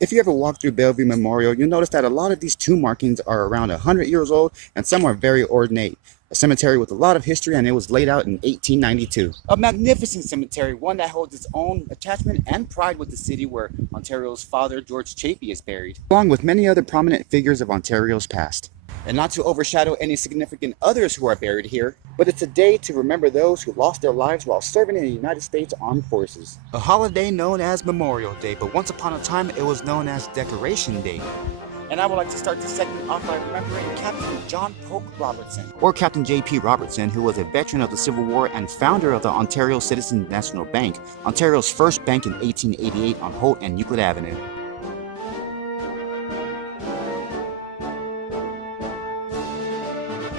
If you ever walk through Bellevue Memorial, you'll notice that a lot of these tomb markings are around 100 years old and some are very ornate. A cemetery with a lot of history, and it was laid out in 1892. A magnificent cemetery, one that holds its own attachment and pride with the city where Ontario's father, George Chapey, is buried, along with many other prominent figures of Ontario's past. And not to overshadow any significant others who are buried here, but it's a day to remember those who lost their lives while serving in the United States Armed Forces. A holiday known as Memorial Day, but once upon a time it was known as Decoration Day. And I would like to start this segment off by remembering Captain John Polk Robertson, or Captain J.P. Robertson, who was a veteran of the Civil War and founder of the Ontario Citizens National Bank, Ontario's first bank in 1888 on Holt and Euclid Avenue.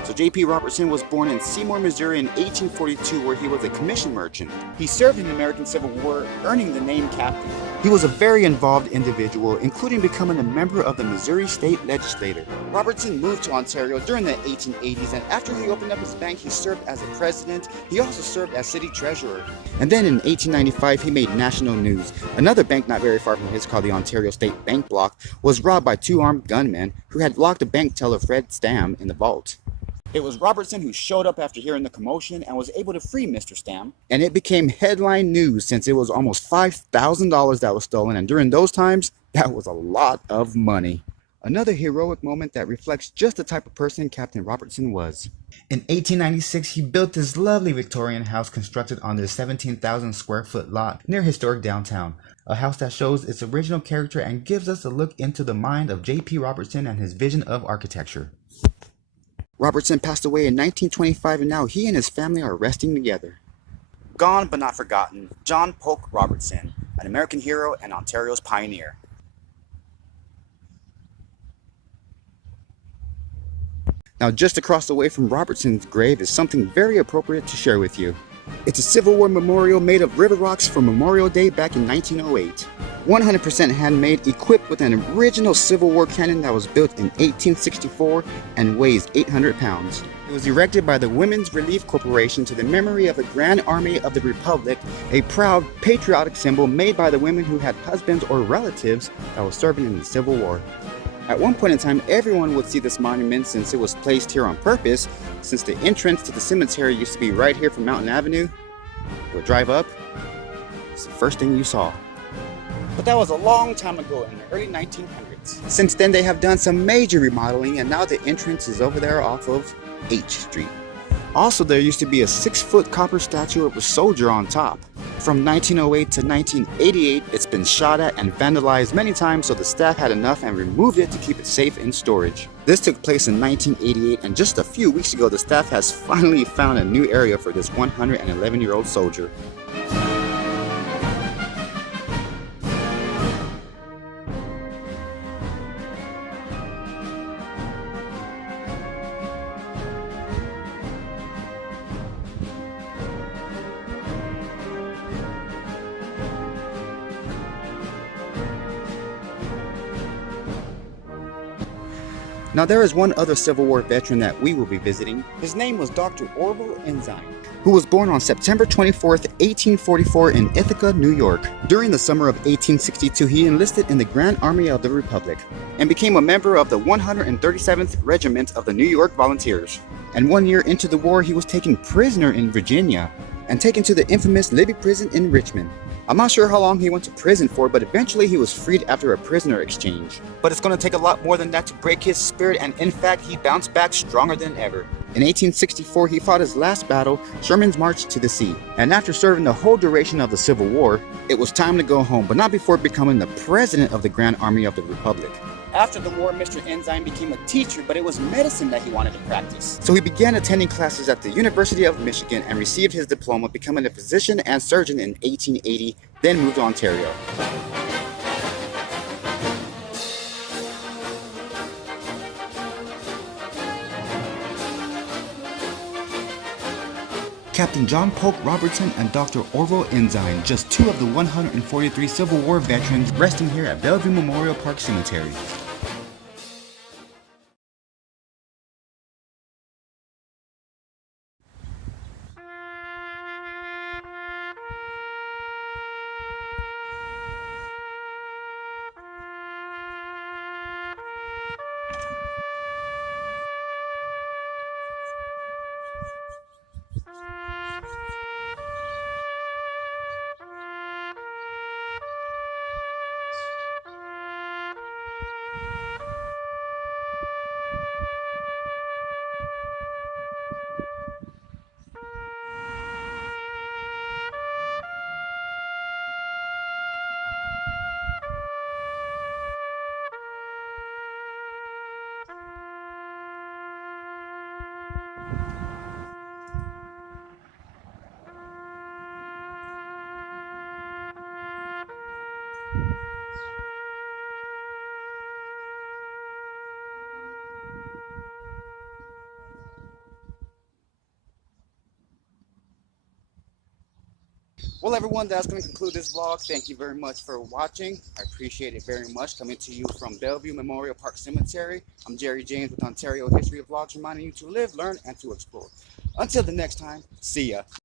So J.P. Robertson was born in Seymour, Missouri in 1842, where he was a commission merchant. He served in the American Civil War, earning the name Captain. He was a very involved individual, including becoming a member of the Missouri State Legislature. Robertson moved to Ontario during the 1880s, and after he opened up his bank, he served as a president. He also served as city treasurer. And then in 1895, he made national news. Another bank not very far from his, called the Ontario State Bank Block, was robbed by two armed gunmen who had locked the bank teller Fred Stam in the vault. It was Robertson who showed up after hearing the commotion and was able to free Mr. Stam. And it became headline news since it was almost $5,000 that was stolen, and during those times, that was a lot of money. Another heroic moment that reflects just the type of person Captain Robertson was. In 1896, he built this lovely Victorian house constructed on the 17,000 square foot lot near historic downtown. A house that shows its original character and gives us a look into the mind of J.P. Robertson and his vision of architecture. Robertson passed away in 1925, and now he and his family are resting together. Gone but not forgotten, John Polk Robertson, an American hero and Ontario's pioneer. Now just across the way from Robertson's grave is something very appropriate to share with you. It's a Civil War memorial made of river rocks for Memorial Day back in 1908. 100% handmade, equipped with an original Civil War cannon that was built in 1864 and weighs 800 pounds. It was erected by the Women's Relief Corporation to the memory of the Grand Army of the Republic, a proud, patriotic symbol made by the women who had husbands or relatives that were serving in the Civil War. At one point in time, everyone would see this monument since it was placed here on purpose. Since the entrance to the cemetery used to be right here from Mountain Avenue, you would drive up, it's the first thing you saw. But that was a long time ago in the early 1900s. Since then, they have done some major remodeling, and now the entrance is over there off of H Street. Also, there used to be a 6-foot copper statue of a soldier on top. From 1908 to 1988, it's been shot at and vandalized many times, so the staff had enough and removed it to keep it safe in storage. This took place in 1988, and just a few weeks ago, the staff has finally found a new area for this 111-year-old soldier. Now there is one other Civil War veteran that we will be visiting. His name was Dr. Orville Ensign, who was born on September 24th, 1844 in Ithaca, New York. During the summer of 1862, he enlisted in the Grand Army of the Republic and became a member of the 137th Regiment of the New York Volunteers. And 1 year into the war, he was taken prisoner in Virginia and taken to the infamous Libby Prison in Richmond. I'm not sure how long he went to prison for, but eventually he was freed after a prisoner exchange. But it's going to take a lot more than that to break his spirit, and in fact, he bounced back stronger than ever. In 1864, he fought his last battle, Sherman's March to the Sea. And after serving the whole duration of the Civil War, it was time to go home, but not before becoming the president of the Grand Army of the Republic. After the war, Mr. Ensign became a teacher, but it was medicine that he wanted to practice. So he began attending classes at the University of Michigan and received his diploma, becoming a physician and surgeon in 1880, then moved to Ontario. Captain John Polk Robertson and Dr. Orville Ensign, just two of the 143 Civil War veterans resting here at Bellevue Memorial Park Cemetery. Well, everyone, that's going to conclude this vlog. Thank you very much for watching. I appreciate it very much. Coming to you from Bellevue Memorial Park Cemetery. I'm Jerry James with Ontario History of Vlogs, reminding you to live, learn, and to explore. Until the next time, see ya.